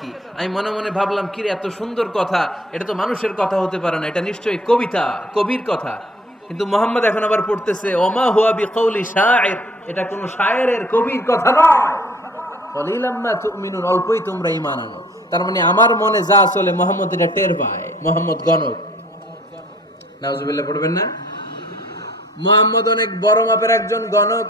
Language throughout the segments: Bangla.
কি? আমি মনে মনে ভাবলাম, কিরে, এত সুন্দর কথা। এটা তো মানুষের কথা হতে পারে না। এটা নিশ্চয়ই কবিতা, কবির কথা। কিন্তু মোহাম্মদ এখন আবার পড়তেছে, ওমা হুয়া বি কৌলি শায়ের এটা কোন শায়েরের কবির কথা নয়। অল্পই তোমরা ঈমান আনো। তার মানে আমার মনে যা চলে, মোহাম্মদ এটা টের পায়, মোহাম্মদ গণক। নাউজুবিল্লাহ, পড়বেন না? মোহাম্মদ অনেক বড় মাপের একজন গণক।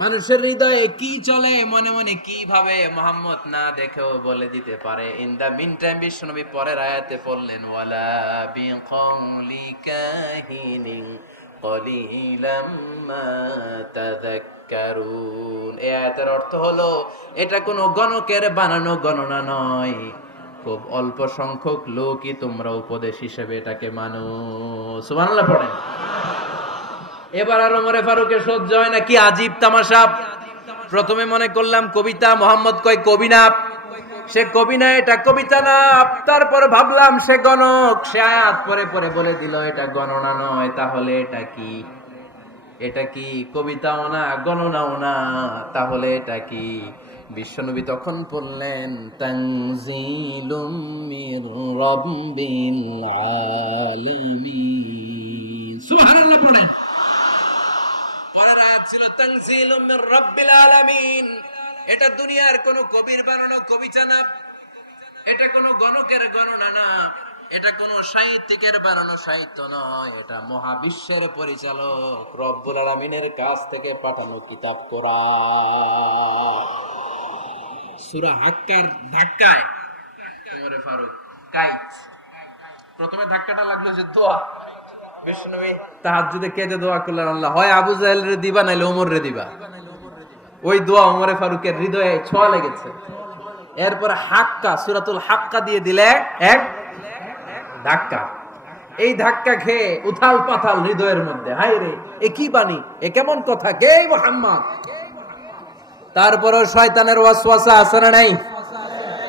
মানুষের হৃদয়ে কি চলে, মনে মনে কীভাবে মোহাম্মদ না দেখেও বলে দিতে পারে। ইন দা মিন টাইম বিশ্বনবী পরের আয়াতে পড়লেন, ওয়ালা বি কওলি কাহিনিন কলিলাম মা তাযাক্কারুন। এই আয়াতের অর্থ হলো, এটা কোনো গণকের বানানো গণনা নয়। খুব অল্প সংখ্যক লোকই তোমরা উপদেশ হিসেবে এটাকে মানো। সুবহানাল্লাহ, পড়েন। এবার আর ওমরে ফারুকের সহ্য হয় না, কি আজীব তামাশা। প্রথমে মনে করলাম কবিতা, মোহাম্মদ কয় কবি না সে কবি না এটা কবিতা না তারপর ভাবলাম সে গণক। সে আয়াত পরে পরে বলে দিল, এটা গণনা নয়, তাহলে এটা কি? এটা কি কবিতাও না, গণনাও না, তাহলে এটা কি? বিশ্বনবী তখন বললেন, তানজিলুম মির রাব্বিল আলামিন। সুবহানাল্লাহ পড়েন এটা দুনিয়ার কবির বানানো কবিতা না এটা গণকের গণনা না। এটা সাহিত্যিকের বানানো সাহিত্য নয়। এটা মহাবিশ্বের পরিচালক রব্বুল কাছ থেকে পাঠানো কিতাব কোরআন। সূরা হাক্কার ধাক্কায়। ফারুক প্রথমে ধাক্কাটা লাগল যে দোয়া। কেঁদে দোয়া করলেন আল্লাহ? হয় আবু জাহেল রে দিবা নাইলে ওমর রে দিবা? ওই দোয়া ওমরে ফারুকের হৃদয়ে ছোঁয়া লেগেছে। এরপর হাক্কা, সুরাতুল হাক্কা দিয়ে দিলে এক ধাক্কা। এই ধাক্কা খেয়ে উথাল পাথাল হৃদয়ের মধ্যে হাই রে, এ কি বাণী? এ কেমন কথা? কে মোহাম্মদ? তারপরও শয়তানের ওয়াসওয়াসা না নাই?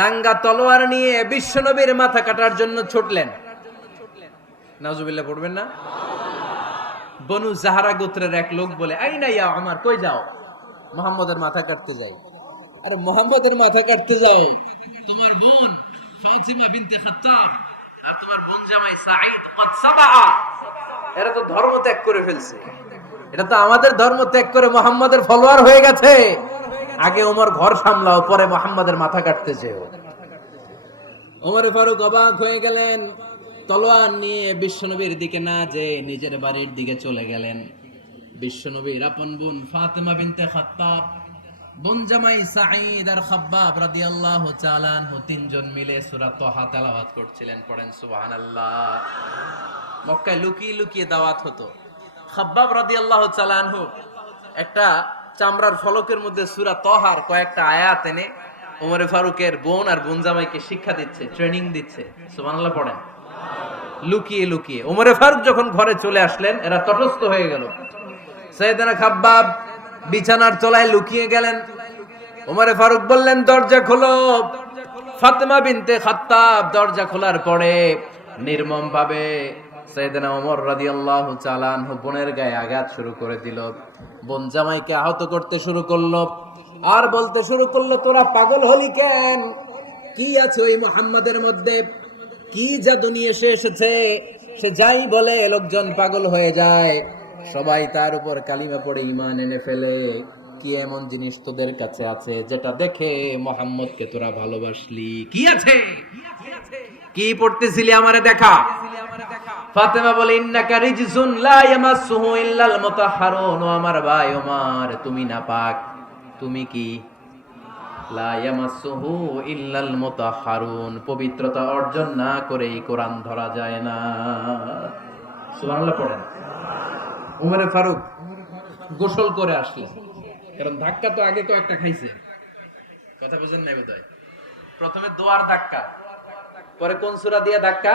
নাঙ্গা তলোয়ার নিয়ে বিশ্বনবীর মাথা কাটার জন্য ছুটলেন। নাজুবিল্লাহ পড়বেন না? বনু জাহারা গোত্রের এক লোক বলে আই না ইয়া আমার কই যাও? মোহাম্মদের মাথা কাটতে আরে মোহাম্মদের মাথা কাটতে যাও তোমার বোন ফাতিমা বিনতে খাত্তাব। আর তোমার বোন জামাই সাঈদ কদ সাবাহা। এরা তো ধর্ম ত্যাগ করে ফেলছে। এটা তো আমাদের ধর্ম ত্যাগ করে মোহাম্মদের ফলোয়ার হয়ে গেছে। আগে ওমর ঘর সামলাও, পরে মোহাম্মদের মাথা কাটতে যেও। ওমর ফারুক অবাক হয়ে গেলেন, তলোয়ার নিয়ে বিশ্বনবীর দিকে না যে নিজের বাড়ির দিকে চলে গেলেন। বিশ্বনবীর আপন বোন ফাতেমা বিনতে খাত্তাব, বোন জামাই সাঈদ আর খাব্বাব রাদিয়াল্লাহু তাআলা আনহু তিনজন মিলে সূরা তাহা তেলাওয়াত করছিলেন, পড়েন সুবহানাল্লাহ। মক্কায় লুকিয়ে লুকিয়ে দাওয়াত হতো। খাব্বাব রাদিয়াল্লাহু তাআলা আনহু একটা চামড়ার ফলকের মধ্যে সূরা তহার কয়েকটা আয়াত এনে ওমরে ফারুকের বোন আর বোন জামাইকে শিক্ষা দিচ্ছে ট্রেনিং দিচ্ছে। সুবহানাল্লাহ পড়েন। লুকিয়ে লুকিয়ে। ওমরে ফারুক যখন ঘরে চলে আসলেন, এরা তটস্থ হয়ে গেল। সৈয়দনা খাব্বাব বিছানার তলায় লুকিয়ে গেলেন। ওমরে ফারুক বললেন, দরজা খোলো। ফাতেমা বিনতে খাত্তাব দরজা খোলার পরে নির্মম ভাবে গায়ে আঘাত শুরু করে জামাইকে আহত করতে শুরু করল। আর বলতে শুরু করল, তোরা পাগল হলি কি মধ্যে? কি সে এসেছে? সে যাই বলে, লোকজন পাগল হয়ে যায়। সবাই তার উপর কালিমা পড়ে ইমান এনে ফেলে। কি এমন জিনিস তোদের কাছে আছে যেটা দেখে মোহাম্মদকে তোরা ভালোবাসলি? কি আছে? কি পড়তেছিলি আমারে দেখা? ফাতেমা বলে, ইন্নাকা রিজসুন লা ইয়ামাসসুহু ইল্লাল মুতাহহারুন ও আমার ভাই ওমর, তুমি না পাক তুমি কি? লা ইয়ামাসসুহু ইল্লাল মুতাহহারুন পবিত্রতা অর্জন না করে এই কোরআন ধরা যায় না। সুবহানাল্লাহ পড়েন। উমরে ফারুক গোসল করে আসলেন। কারণ ধাক্কা তো আগে তো একটা খাইছে। কথা বুঝেন নাই বোধহয়? প্রথমে দোয়ার ধাক্কা, পরে কোন সূরা দিয়ে ধাক্কা?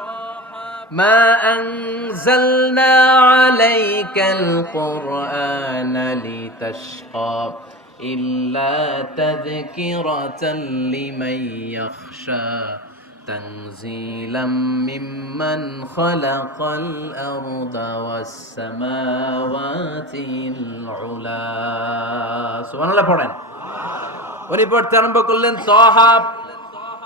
ما أنزلنا عليك القرآن لتشقى إلا تذكرة لمن يخشى تنزيلا ممن خلق الأرض والسماوات العلا سبحان الله পড়েন উনি পড়তে আরম্ভ করলেন তহা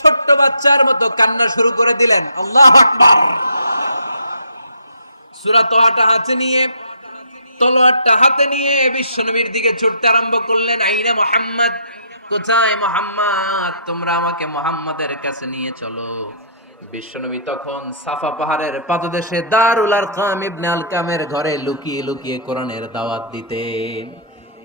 ছোট্ট বাচ্চার মতো কান্না শুরু করে দিলেন, আল্লাহ হাতে নিয়ে, তলোয়ারটা হাতে নিয়ে দিকে ছুটতে আরম্ভ করলেন, আইনা মোহাম্মদ? ঘরে লুকিয়ে লুকিয়ে দাওয়াত দিতেন।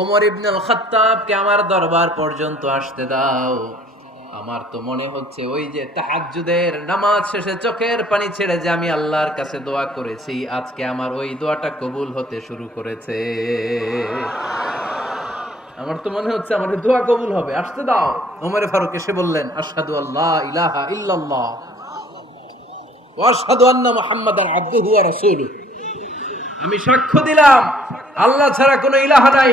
ওমর ইবনুল খাত্তাবকে আমার দরবার পর্যন্ত আসতে দাও। আমার তো মনে হচ্ছে ওই যে তাহাজ্জুদের নামাজ শেষে চোখের পানি ছেড়ে যে আমি আল্লাহর কাছে দোয়া করেছি, আজকে আমার ওই দোয়াটা কবুল হতে শুরু করেছে। আমার তো মনে হচ্ছে আমার দোয়া কবুল হবে। আসতে দাও। ওমরে ফারুক এসে বললেন, আশহাদু আল্লাহ ইলাহা ইল্লাল্লাহ ওয়া আশহাদু আন্না মুহাম্মাদান আবদুহু ওয়া রাসূলুহু। আমি সাক্ষ্য দিলাম, আল্লাহ ছাড়া কোনো ইলাহা নাই।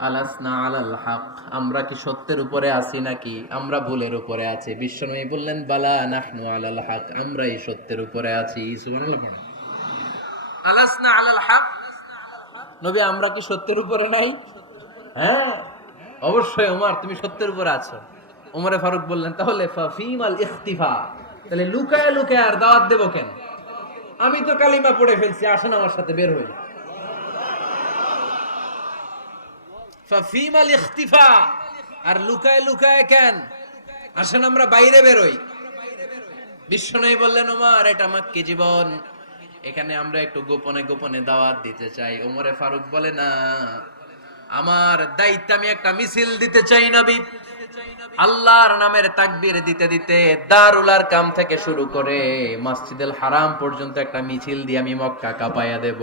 আলাসনা আলাল হক, আমরা কি সত্যের উপরে আছি নাকি? আমরা ভুলের উপরে আছি। বিশ্বনবী বললেন, বালা নাহনু আলাল হক, আমরাই সত্যের উপরে আছি। সুবহানাল্লাহ পড়েন। আলাসনা আলাল হক। নবী, আমরা কি সত্যের উপরে নাই? হ্যাঁ? অবশ্যই ওমর তুমি সত্যের উপরে আছো। ওমরে ফারুক বললেন, তাহলে ফাফিমাল ইখতিফা। তাহলে লুকায় লুকায় আর দাওয়াত দেবো কেন? আমি তো কালিমা পড়ে ফেলছি, আসেন আমার সাথে, বের হই ফাফিমাল ইখতিফা আর লুকায় লুকায় কেন? আসেন আমরা বাইরে বেরোই। বিশ্বনবী বললেন, ওমর, এটা মাক্কি জীবন। এখানে আমরা একটু গোপনে গোপনে দাওয়াত দিতে চাই। ওমরে ফারুক বলে, না, আমার দায়িত্ব আমি একটা মিছিল দিতে চাই নবী। আল্লাহর নামের তাকবীর দিতে দিতে দারুলার কাম থেকে শুরু করে মসজিদুল হারাম পর্যন্ত একটা মিছিল দিয়ে আমি মক্কা কাঁপাইয়া দেব।